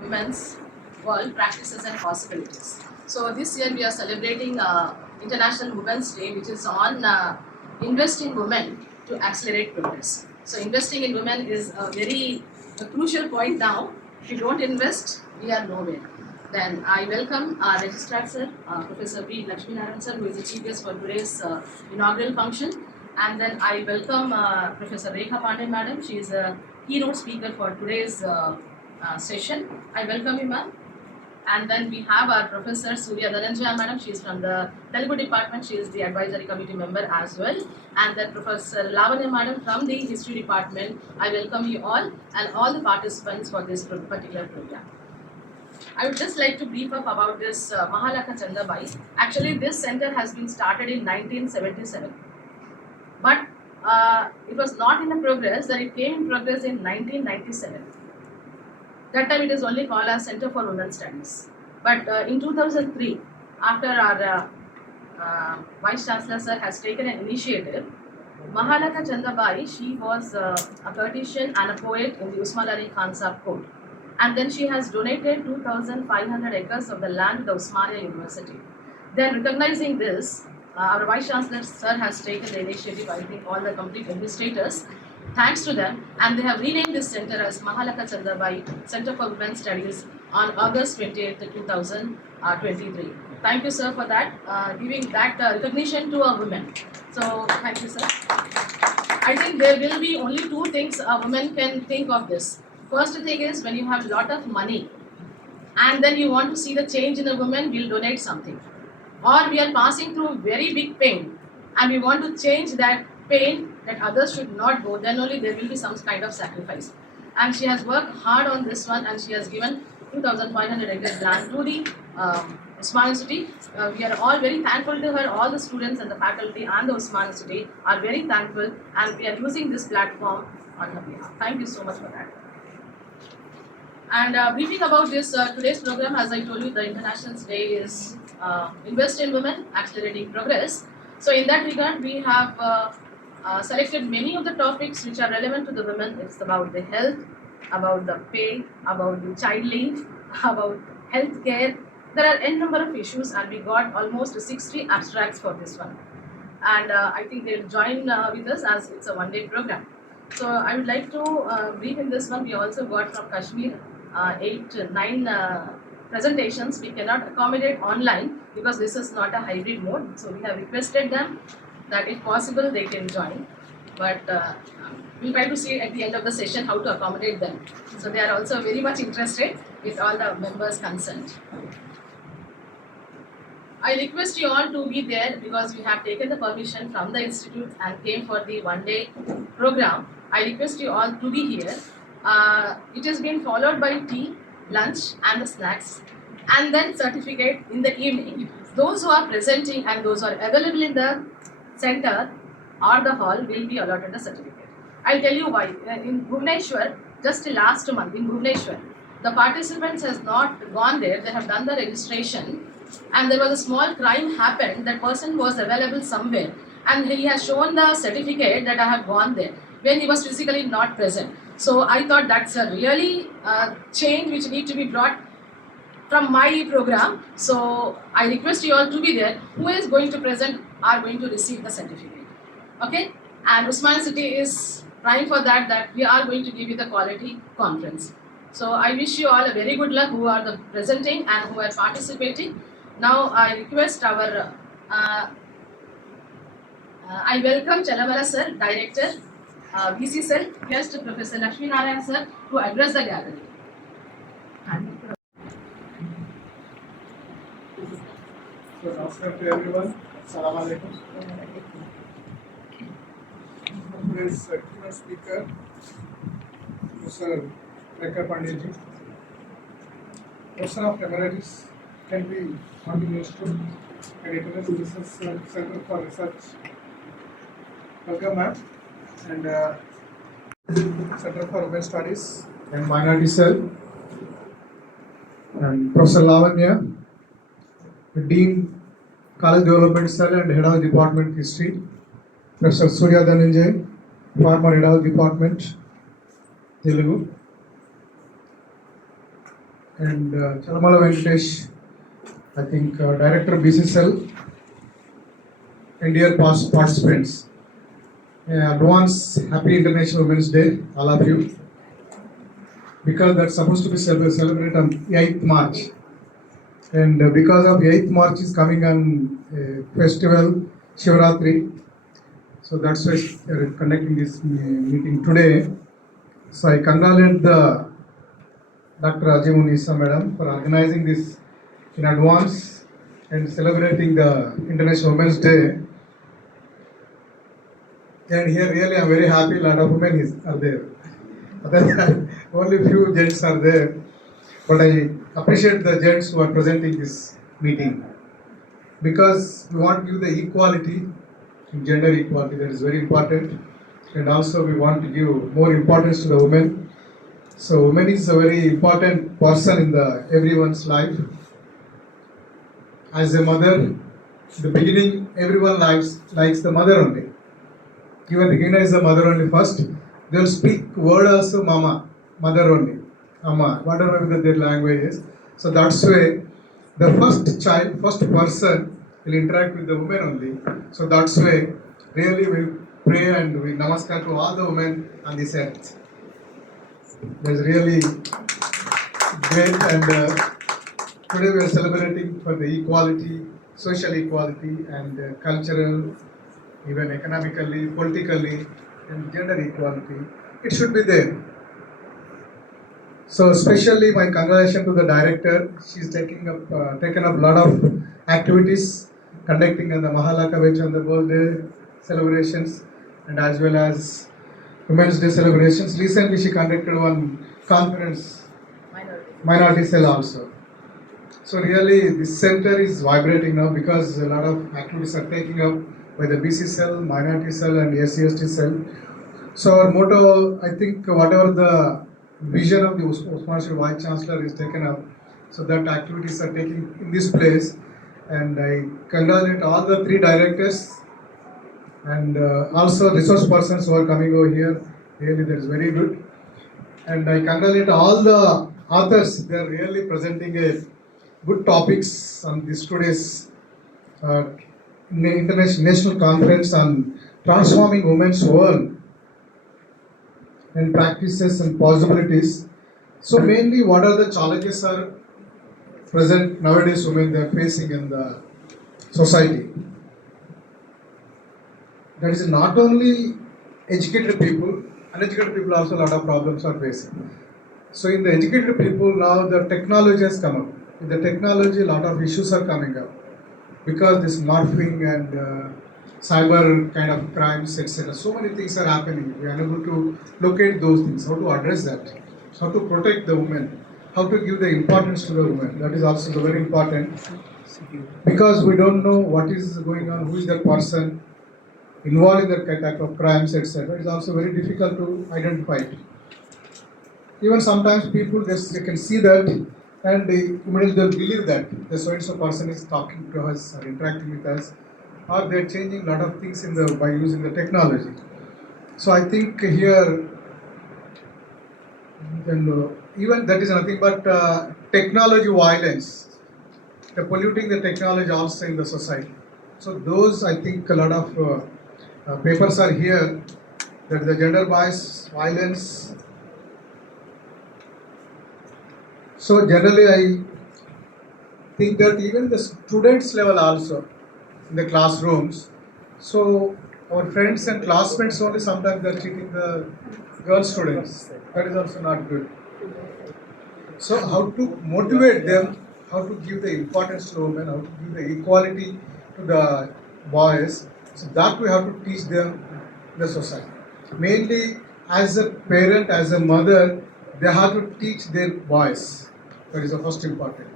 Women's World Practices and Possibilities. So this year we are celebrating International Women's Day, which is on invest in women to accelerate progress. So investing in women is a crucial point now. If you don't invest, we are nowhere. Then I welcome our Registrar Sir, Professor B. Lakshmi Narayan Sir, who is the chief guest for today's inaugural function. And then I welcome Professor Rekha Pandey Madam. She is a keynote speaker for today's session. I welcome you, ma'am. And then we have our Professor Syeda Madam. She is from the Telugu department. She is the advisory committee member as well. And then Professor Lavanya Madam from the history department. I welcome you all and all the participants for this particular program. I would just like to brief up about this Mahalakha Chandabai. Actually, this center has been started in 1977. But it was not in progress, that it came in progress in 1997. That time it is only called as Center for Women's Studies. But in 2003, after our Vice Chancellor Sir has taken an initiative, Mahalakha Chandabai, she was a courtesan and a poet in the Usman Ali Khan Sahib court. And then she has donated 2,500 acres of the land to the Osmania University. Then recognizing this, our Vice Chancellor Sir has taken the initiative, I think all the complete administrators, thanks to them, and they have renamed this center as Mahalakha Chandabai Center for Women's Studies on August 28, 2023. Thank you, sir, for that, giving that recognition to a woman. So, thank you, sir. I think there will be only two things a woman can think of this. First thing is, when you have a lot of money and then you want to see the change in a woman, we'll donate something. Or we are passing through very big pain and we want to change that pain that others should not go, then only there will be some kind of sacrifice. And she has worked hard on this one and she has given 2,500 acres land to the Usman University. We are all very thankful to her. All the students and the faculty and the Usman University are very thankful, and we are using this platform on her behalf. Thank you so much for that. And briefing about this today's program, as I told you, the International Day is Invest in Women, Accelerating Progress. So in that regard, we have selected many of the topics which are relevant to the women. It's about the health, about the pay, about the child leave, about health care. There are n number of issues, and we got almost 60 abstracts for this one. And I think they'll join with us as it's a one-day program. So I would like to brief in this one. We also got from Kashmir 9 presentations. We cannot accommodate online because this is not a hybrid mode. So we have requested them that if possible they can join. But we'll try to see at the end of the session how to accommodate them. So they are also very much interested with all the members concerned. I request you all to be there because we have taken the permission from the institute and came for the one-day program. I request you all to be here. It has been followed by tea, lunch and the snacks, and then certificate in the evening. Those who are presenting and those who are available in the center or the hall will be allotted a certificate. I'll tell you why. In Bhubaneswar, just last month in Bhubaneswar, the participants has not gone there. They have done the registration, and there was a small crime happened. That person was available somewhere, and he has shown the certificate that I have gone there when he was physically not present. So I thought that's a really change which need to be brought from my program. So I request you all to be there. Who is going to present are going to receive the certificate. Okay? And Usman City is trying for that we are going to give you the quality conference. So I wish you all a very good luck who are the presenting and who are participating. Now I request our, I welcome Chalamara Sir, Director, BC Cell, guest Professor Lakshmi Narayan Sir to address the gathering. So, namaskar to everyone. Assalamu alaikum. Today's keynote speaker, Mr. Rekha Pandey ji, Professor of Emeritus, can be continuous to Editor Research Center for Research. Welcome, ma'am. And Center for Women Studies and Minority Cell. And Professor Lavanya, Dean, College Development Cell and Head of Department History. Professor Syeda, former head of department, Telugu, and Chalamala Venkatesh, I think Director BCCL, and dear past participants. Advance Happy International Women's Day, all of you, because that's supposed to be celebrated on 8th March. And because of 8th March is coming on festival Shivaratri, so that's why we are conducting this meeting today. So I congratulate the Dr. Azeem Unnisa madam for organizing this in advance and celebrating the International Women's Day. And here really I'm very happy a lot of women are there. Other than only few gents are there. But I appreciate the gents who are presenting this meeting, because we want to give the equality, gender equality, that is very important, and also we want to give more importance to the women. So women is a very important person in everyone's life. As a mother, in the beginning everyone likes the mother only. Even recognize the mother only first. They will speak word also mama, mother only, amma, whatever their language is. So that's why the first child, first person will interact with the women only. So that's why really we pray and we namaskar to all the women on this earth. That's really great, and today we are celebrating for the equality, social equality, and cultural, even economically, politically, and gender equality. It should be there. So especially my congratulations to the director. She's taken up a lot of activities, conducting the Mahalakavich and the birthday celebrations, and as well as Women's Day celebrations. Recently she conducted one conference, minority cell also. So really this center is vibrating now, because a lot of activities are taking up by the BC cell, minority cell, and SC/ST cell. So our motto, I think whatever the vision of the Osmanship Vice Chancellor is taken up, so that activities are taking in this place. And I congratulate all the 3 directors and also resource persons who are coming over here. Really that is very good. And I congratulate all the authors. They are really presenting a good topics on this today's international conference on transforming women's world and practices and possibilities. So mainly what are the challenges are present nowadays women they are facing in the society. That is not only educated people, uneducated people also a lot of problems are facing. So in the educated people now the technology has come up. With the technology a lot of issues are coming up, because this morphing and cyber kind of crimes, etc. So many things are happening. We are unable to locate those things, how to address that, how to protect the women, how to give the importance to the women. That is also very important, because we don't know what is going on, who is that person involved in that type of crimes, etc. It is also very difficult to identify it. Even sometimes people they can see that and they immediately believe that the so-and-so person is talking to us or interacting with us, or they're changing a lot of things by using the technology. So I think here, even that is nothing but technology violence, the polluting the technology also in the society. So those, I think a lot of papers are here, that the gender bias, violence. So generally I think that even the students level also, in the classrooms, so our friends and classmates only sometimes they are cheating the girl students. That is also not good. So how to motivate them, how to give the importance to women, how to give the equality to the boys, so that we have to teach them in the society. Mainly as a parent, as a mother, they have to teach their boys. That is the first important.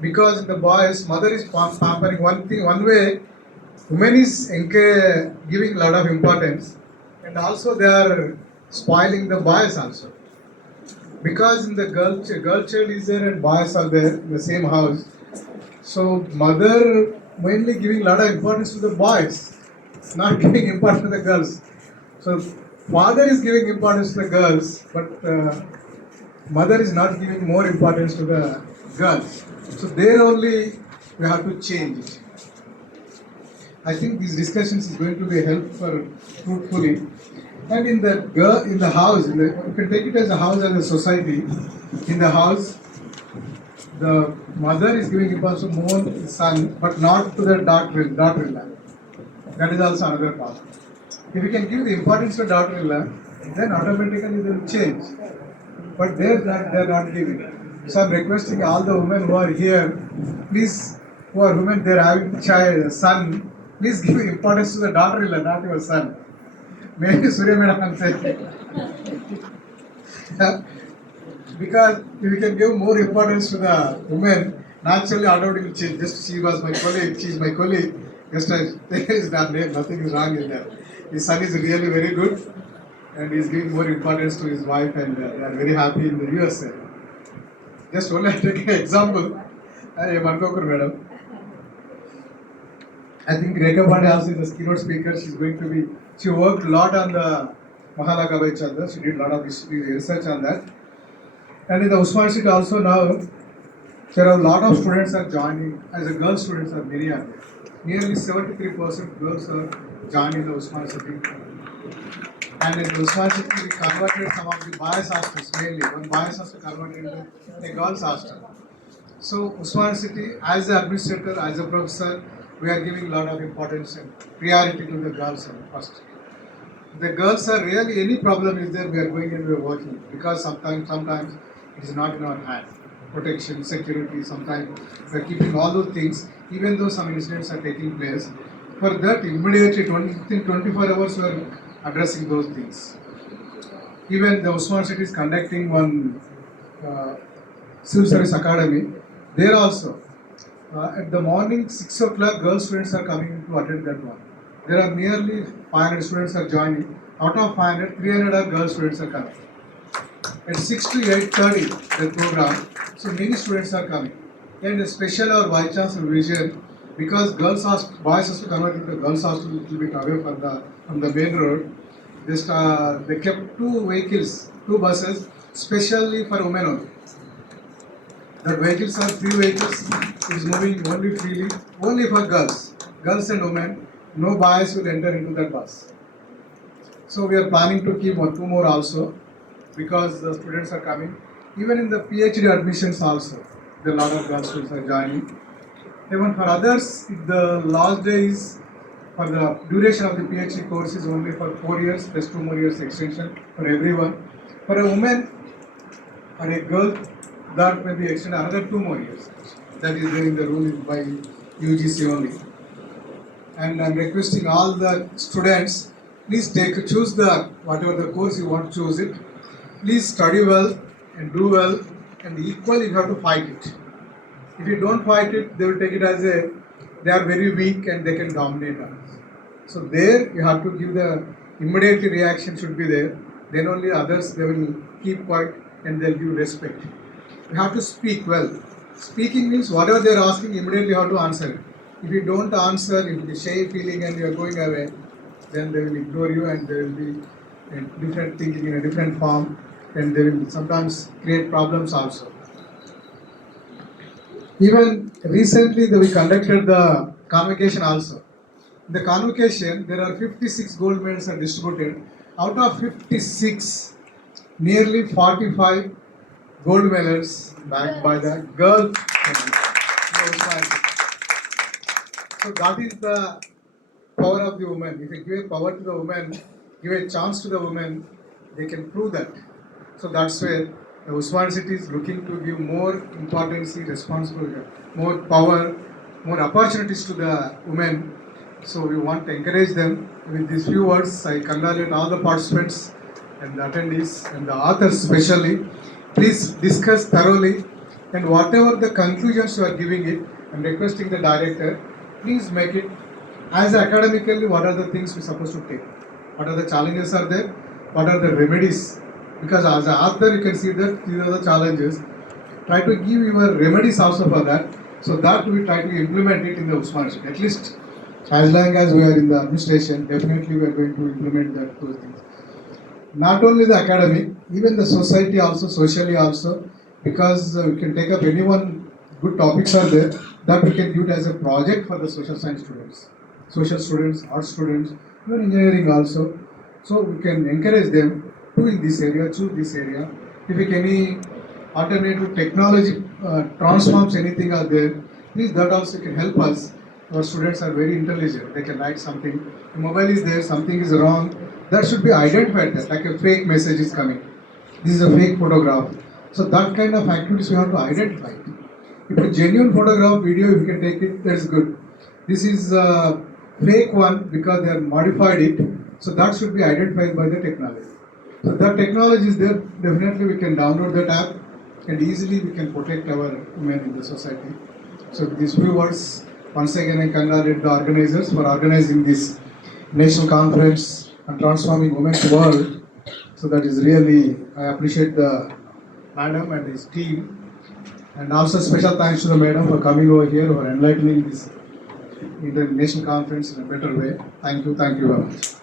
Because the boys, mother is pampering one way, women is giving a lot of importance, and also they are spoiling the boys also. Because in the girl child is there and boys are there in the same house. So mother mainly giving a lot of importance to the boys, not giving importance to the girls. So father is giving importance to the girls, but mother is not giving more importance to the girls. So there only we have to change it. I think these discussions is going to be helpful fruitfully. And in the girl, in the house, you can take it as a house, as a society. In the house, the mother is giving importance to more son, but not to the daughter-in-law. That is also another part. If you can give the importance to daughter-in-law, then automatically they will change. But they're not giving. So I'm requesting all the women who are here, please, who are women, they're having child, son, please give importance to the daughter-in-law, not your son. Maybe Surya Madam can say. Because if you can give more importance to the women, naturally automatically change. Just she was my colleague, she is my colleague. Just as there is not name, nothing is wrong in that. His son is really very good and he is giving more importance to his wife and they are very happy in the USA. Just only I take an example. Madam. I think Rekha Pandey also is the keynote speaker. She worked a lot on the Mahala Kavai Chandra. She did a lot of research on that. And in the Usman City also now, there are a lot of students are joining, as a girl students are many are there. Nearly 73% girls are joining the Usman City. And in the Usman City, we converted some of the boys hostels mainly. One boys hostel converted into a girls hostel. So Usman City, as an administrator, as a professor, we are giving a lot of importance and priority to the girls first. The girls are really, any problem is there, we are going and we are working. Because sometimes it is not in our hand. Protection, security, sometimes we are keeping all those things, even though some incidents are taking place. For that, immediately, within 24 hours, we are addressing those things. Even the Usman City is conducting one civil service academy. There also, at the morning 6 o'clock, girl students are coming to attend that one. There are nearly 500 students are joining. Out of 500, 300 are girl students are coming. At 6 to 8:30, the program, so many students are coming. And especially our Vice Chancellor vision, because boys have to convert into girls hostel a little bit away from the main road. They kept 2 vehicles, 2 buses, specially for women only. The vehicles are 3 vehicles. It is moving only freely, only for girls and women. No boys will enter into that bus. So we are planning to keep 2 more also, because the students are coming. Even in the PhD admissions also, there are a lot of girl students are joining. Even for others, the last day is for the duration of the PhD course is only for 4 years plus 2 more years extension for everyone. For a woman or a girl, that may be extended another 2 more years. That is there in the rule by UGC only. And I'm requesting all the students, please choose whatever the course you want to choose it. Please study well and do well, and equally you have to fight it. If you don't fight it, they will take it as they are very weak and they can dominate us. So there you have to give the immediate reaction should be there. Then only others they will keep quiet and they'll give respect. You have to speak well. Speaking means whatever they are asking, immediately you have to answer it. If you don't answer, if you shy feeling and you are going away, then they will ignore you and there will be a different thinking in a different form, and they will sometimes create problems also. Even recently we conducted the convocation also. In the convocation, there are 56 gold medals are distributed. Out of 56, nearly 45 gold medals backed by the girl. So that is the power of the woman. If you give power to the woman, give a chance to the woman, they can prove that. So that's where the Usman City is looking to give more importance, responsibility, more power, more opportunities to the women. So we want to encourage them. With these few words, I congratulate all the participants and the attendees and the authors especially. Please discuss thoroughly, and whatever the conclusions you are giving it, I'm requesting the director, please make it as academically what are the things we're supposed to take. What are the challenges are there? What are the remedies? Because as an author you can see that these are the challenges. Try to give your remedies also for that. So that we try to implement it in the Usman City. At least As long as we are in the administration, definitely we are going to implement those things. Not only the academic, even the society also, socially also, because we can take up anyone, good topics are there that we can use as a project for the social science students, social students, art students, even engineering also. So we can encourage them to in this area, choose this area. If any alternative technology transforms anything are there, please that also can help us. Our students are very intelligent. They can write something. The mobile is there, something is wrong. That should be identified. That like a fake message is coming. This is a fake photograph. So that kind of activities we have to identify. If a genuine photograph, video, if you can take it, that's good. This is a fake one because they have modified it. So that should be identified by the technology. So that technology is there. Definitely we can download that app and easily we can protect our women in the society. So with these few words, once again I congratulate the organizers for organizing this national conference on transforming women's world. So that is really, I appreciate the madam and his team. And also special thanks to the madam for coming over here, for enlightening this international conference in a better way. Thank you very much.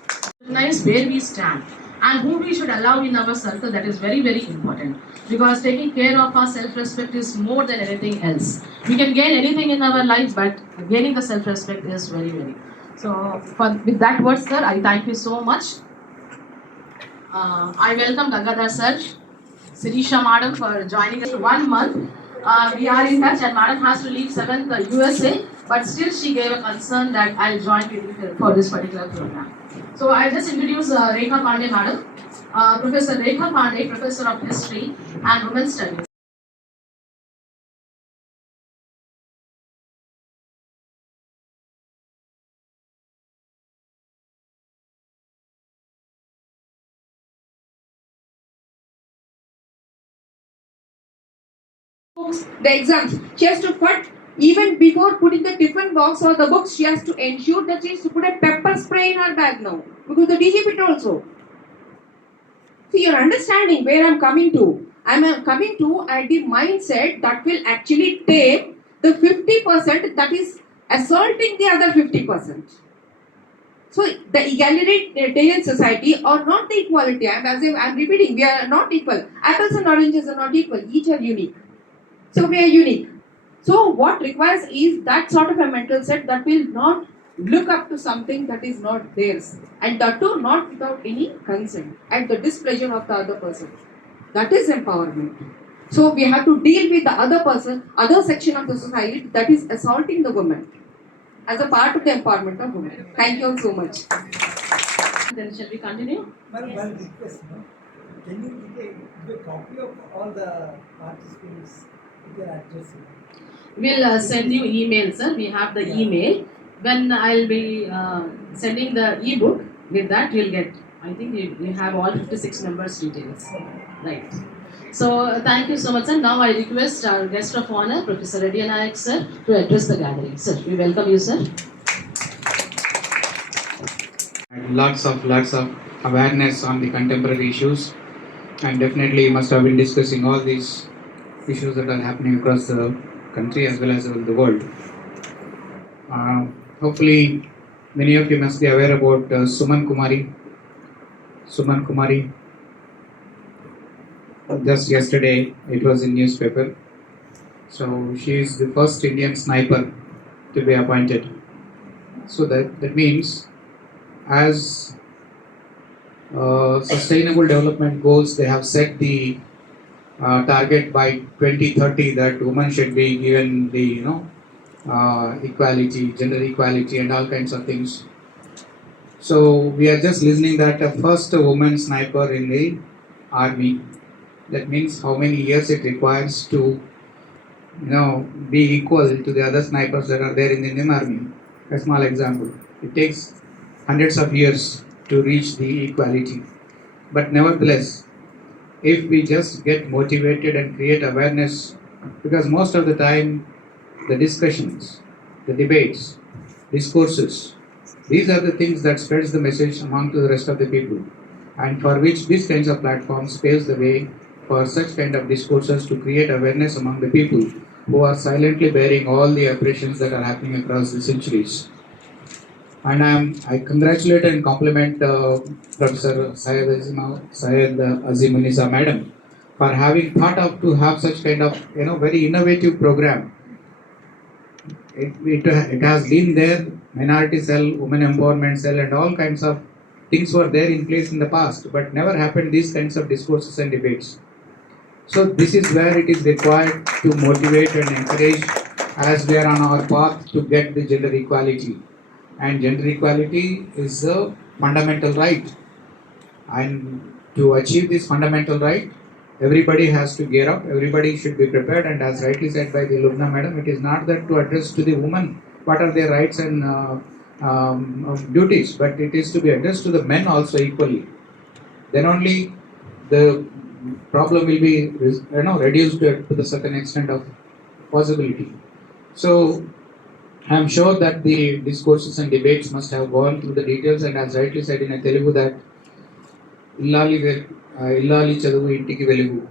Recognize where we stand and who we should allow in our circle. That is very, very important, because taking care of our self-respect is more than anything else. We can gain anything in our lives, but gaining the self-respect is very, very. So with that word, sir, I thank you so much. I welcome Gangadhar sir, Sirisha madam for joining us for 1 month. We are in touch, and madam has to leave 7th USA, but still she gave a concern that I'll join you for this particular program. So I just introduce Rekha Pandey madam, Professor Rekha Pandey, Professor of History and Women's Studies. The exams. She has to put, even before putting the tiffin box or the books, she has to ensure that she has to put a pepper spray in her bag now. Because the DGP also. See, you're understanding where I'm coming to. I'm coming to at the mindset that will actually take the 50% that is assaulting the other 50%. So the egalitarian society or not the equality. I'm repeating, we are not equal. Apples and oranges are not equal. Each are unique. So we are unique. So what requires is that sort of a mental set that will not look up to something that is not theirs, and that too not without any consent, at the displeasure of the other person. That is empowerment. So we have to deal with the other person, other section of the society that is assaulting the woman as a part of the empowerment of women. Thank you all so much. Then shall we continue? One request, no? Can you give a copy of all the participants with their address? We'll send you email, sir. We have the email. When I'll be sending the ebook, with that you'll get, I think you have all 56 members' details. Right. So thank you so much, sir. Now I request our guest of honor, Professor Reddy Nayak, sir, to address the gathering. Sir, we welcome you, sir. Lots of awareness on the contemporary issues, and definitely you must have been discussing all these issues that are happening across the country as well as the world. Hopefully many of you must be aware about Suman Kumari. Just yesterday it was in newspaper. So she is the first Indian sniper to be appointed. So that means, as sustainable development goals, they have set the target by 2030 that women should be given the equality, gender equality, and all kinds of things. So we are just listening that first woman sniper in the army. That means how many years it requires to be equal to the other snipers that are there in the Indian army. A small example. It takes hundreds of years to reach the equality. But nevertheless, if we just get motivated and create awareness, because most of the time the discussions, the debates, discourses, these are the things that spreads the message among to the rest of the people, and for which these kinds of platforms paves the way for such kind of discourses to create awareness among the people who are silently bearing all the oppressions that are happening across the centuries. And I congratulate and compliment Professor Syed Azeem Unnisa Madam for having thought of to have such kind of very innovative program. It has been there, minority cell, women empowerment cell, and all kinds of things were there in place in the past, but never happened these kinds of discourses and debates. So this is where it is required to motivate and encourage as we are on our path to get the gender equality. And gender equality is a fundamental right. And to achieve this fundamental right, everybody has to gear up, everybody should be prepared. And as rightly said by the Lubna madam, it is not that to address to the women what are their rights and duties, but it is to be addressed to the men also equally. Then only the problem will be reduced to the certain extent of possibility. So I'm sure that the discourses and debates must have gone through the details, and as rightly said in a Telugu that illali illali chaduvu intiki velugu.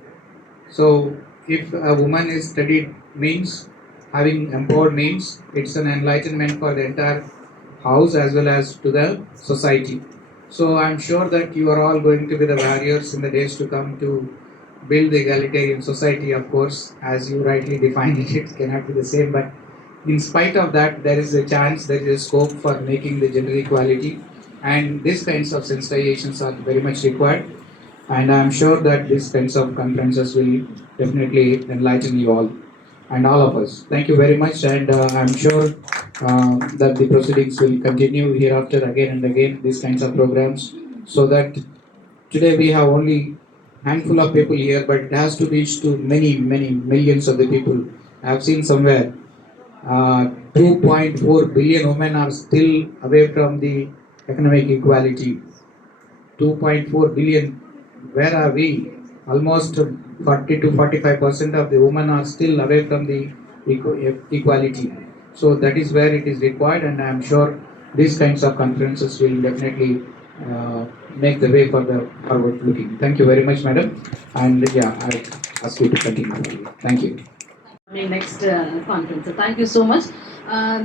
So if a woman is studied means having empowered means it's an enlightenment for the entire house as well as to the society. So I'm sure that you are all going to be the warriors in the days to come to build the egalitarian society. Of course, as you rightly defined it, it cannot be the same, but in spite of that, there is a chance, there is a scope for making the gender equality, and these kinds of sensitizations are very much required. And I'm sure that these kinds of conferences will definitely enlighten you all and all of us. Thank you very much, and I'm sure that the proceedings will continue hereafter again and again, these kinds of programs, so that today we have only handful of people here, but it has to reach to many, many millions of the people. I have seen somewhere 2.4 billion women are still away from the economic equality. 2.4 billion. Where are we? Almost 40 to 45% of the women are still away from the equality. So that is where it is required, and I am sure these kinds of conferences will definitely make the way for the forward looking. Thank you very much, madam. And yeah, I ask you to continue. Thank you. Next conference. So thank you so much.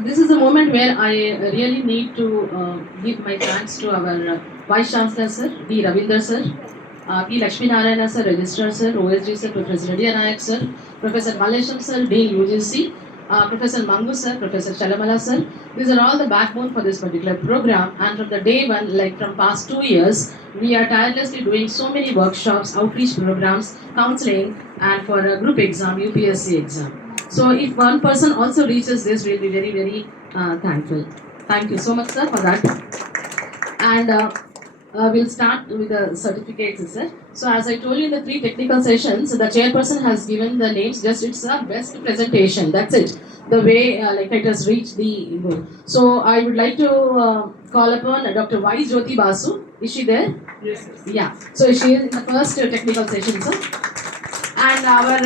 This is a moment where I really need to give my thanks to our Vice Chancellor Sir, D. Ravinder Sir, P. Lakshmi Narayana Sir, Registrar Sir, OSD Sir, Professor Reddy Nayak Sir, Professor Malesham Sir, Dean UGC, Professor Mangu Sir, Professor Chalamala Sir. These are all the backbone for this particular program, and from the day one, like from past 2 years, we are tirelessly doing so many workshops, outreach programs, counseling, and for a group exam, UPSC exam. So if one person also reaches this, we'll be very, very thankful. Thank you so much, sir, for that. And we'll start with the certificates, sir. So as I told you in the 3 technical sessions, the chairperson has given the names, just it's a best presentation, that's it. The way like it has reached the goal. So I would like to call upon Dr. Y. Jyoti Basu. Is she there? Yes, yes. Yeah. So she is in the first technical session, sir. And our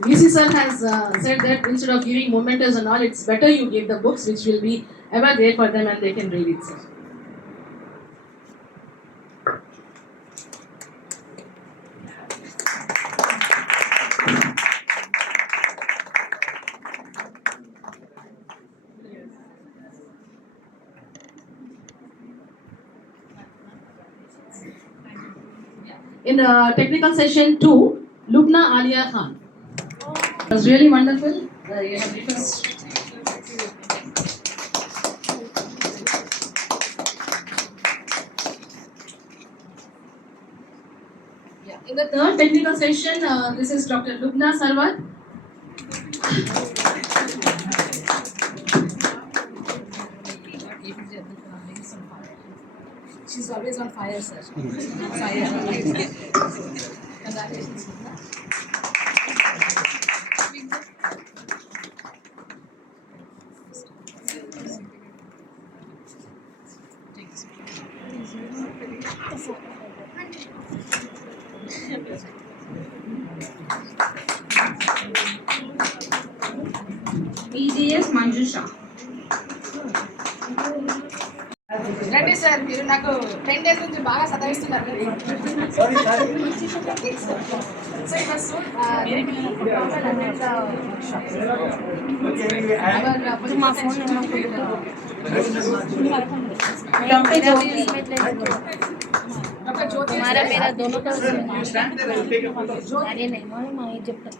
VC sir has said that instead of giving mementos and all, it's better you give the books which will be ever there for them and they can read it, sir. In technical session 2, Lubna Alia Khan. It was really wonderful. You have referenced. Yeah. In the third technical session, this is Dr. Lubna Sarwat. She's always on fire, sir. Fire. Congratulations, Lubna. EGS Manjusha. రండి sir మీరు నాకు 10 days నుంచి బాగా సతాయిస్తున్నారు Sorry, sorry. So it was so Okay, anyway, మా phone Dr. Jyoti. Dr. Jyoti is हमारा there. मेरा दोनों का अरे नहीं मैं जब तक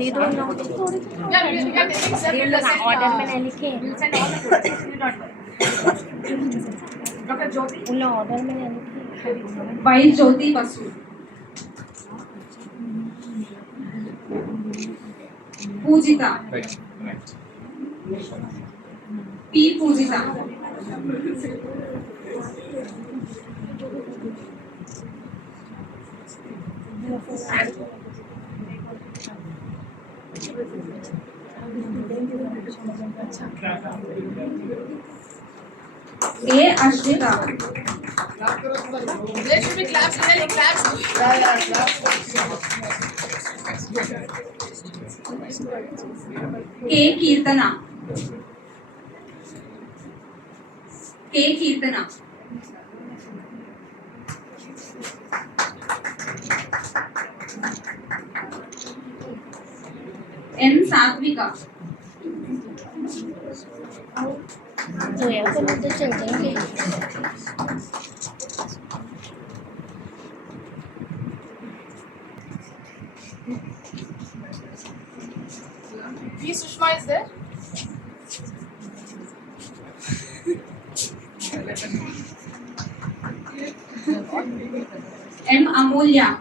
ये तो ना थोड़ी Yeah, we are taking sir. We will send, order में नहीं लिखे we'll send all the photos. You don't worry. Dr. Jyoti. उन लोग ऑर्डर में नहीं लिखे Vice Jyoti Basu. Pujita. P. Pujita. A. Ashwita. There should be claps. Really claps. K. Kirtana. K. Kirtana. M. Satvika. तो यार तो मुझे चल जाएंगे P. Sushma is there. M. Amulya.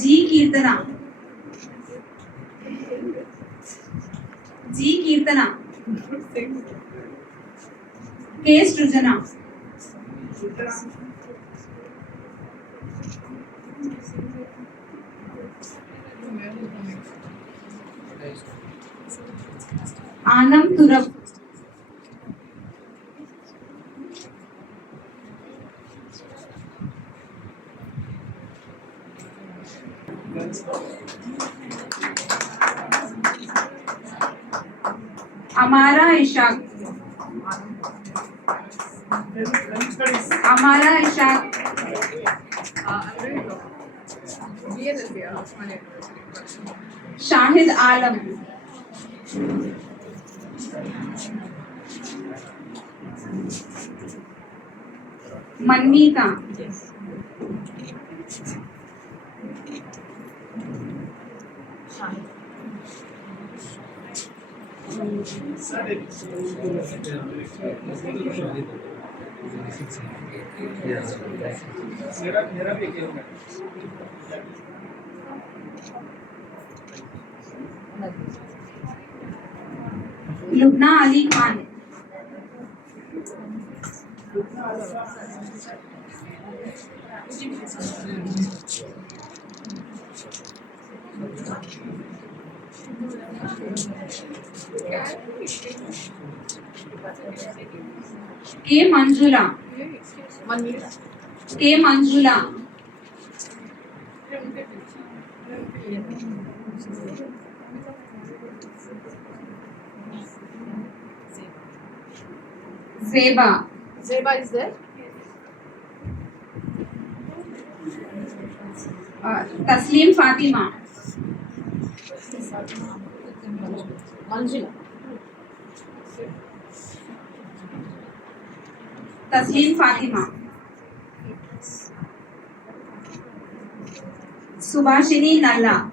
G. Kirtana. G. Kirtana. K. Strujana. Anam Turab. Amara Ishaq. Amara Ishaq. Shahid Alam. Manmeeta. Lubna Ali Khan. K. Manjula. 1 minute. K. Manjula. Zeba. Zeba is there. Taslim Fatima. Manjula. Taslim Fatima. Subhashini Nalla.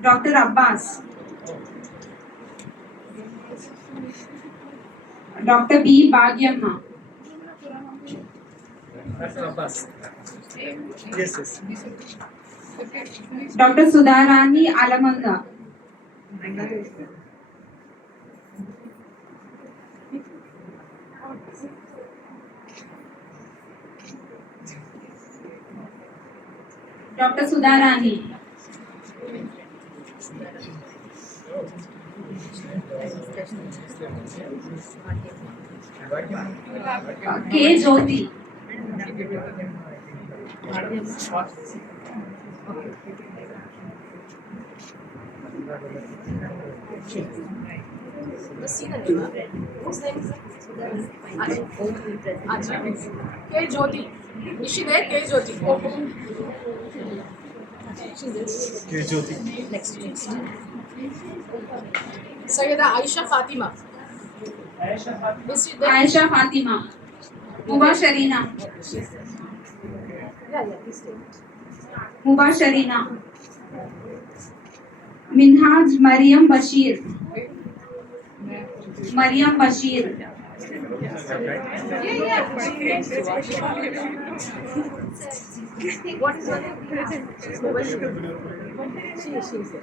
Dr. Abbas. Dr. B. Bhagyamma. Yes. Dr. Sudharani Alamanda. Dr. Sudharani. K. Jyoti. Let's see the name. Whose name is it? Azeem. K. Jyoti. Is she there? K. Jyoti. Next. Syeda Aisha Fatima. Is she there? Aisha Fatima, Muba Sharina, Yeah, please take it. Muba Sharina, Minhaj Mariam Bashir, Mariam Bashir, What is her name? She is there.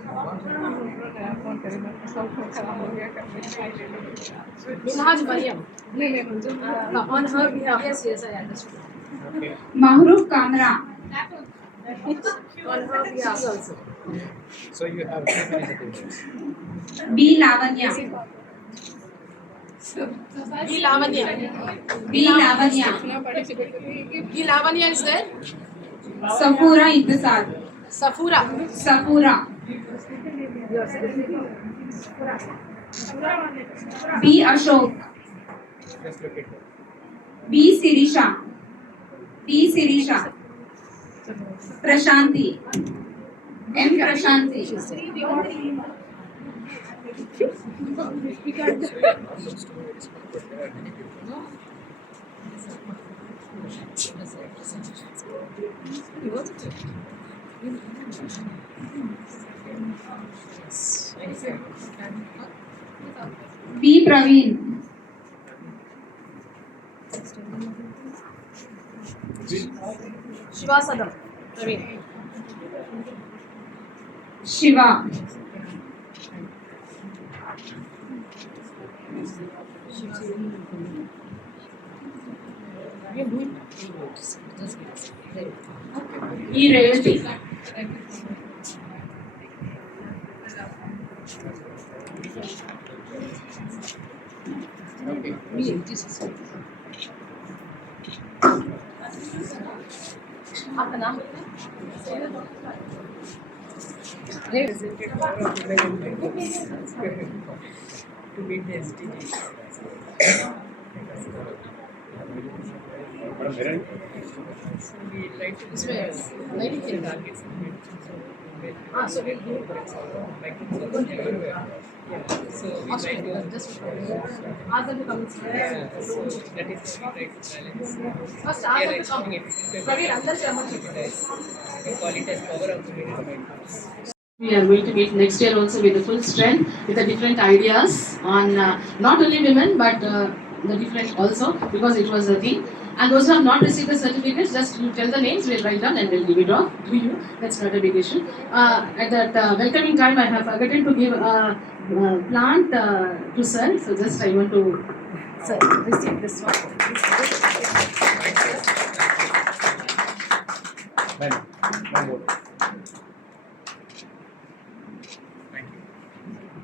Minhaj Mariam. On her behalf. Yes, I understood. Mahruf Kamra, On her behalf also. So you have too many certificates. B Lavanya, B. Lavanya. B Lavanya, B. Lavanya is there? Safura Intisar, Safura. Safura, B Ashok, Just look at it. B Sirisha, B Sirisha, Prashanti, M Prashanti, B Praveen, Shiva Sadam. Praveen. Shiva, You do it. Just give us. E Revati, आपका नाम To meet the SDGs. We like to इसमें नहीं लिखे targets and हाँ so we'll do it. like to so we try to Just ask them to come. so that is how we try to balance. First We are ask them to come. achieving it. Praveen अंदर से अमर We call it as power of community. We are going to meet next year also with the full strength, with the different ideas on not only women but the different also, because it was a thing. And those who have not received the certificates, just you tell the names, we'll write down and we'll give it off to you. That's not a big issue. At that welcoming time, I have forgotten to give a plant to sir. So just I want to sir receive this one.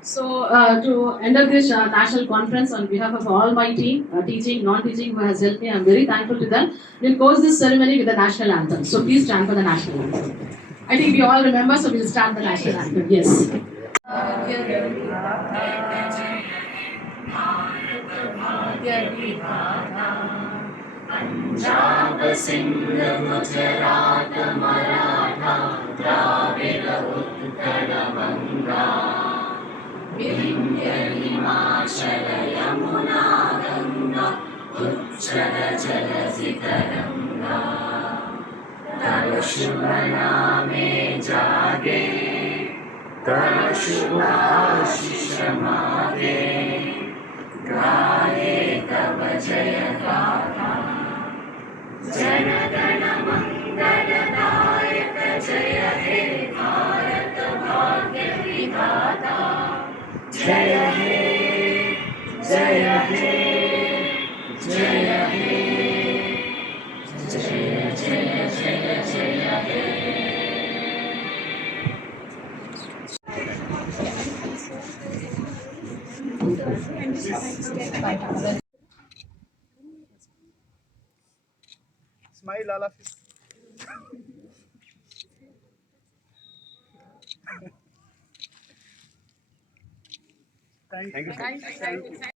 So to end up this national conference on behalf of all my team, teaching, non-teaching, who has helped me, I'm very thankful to them. We'll close this ceremony with the national anthem. So please stand for the national anthem. I think we all remember, so we'll stand the national anthem. Yes. Smile all of you. Thank you.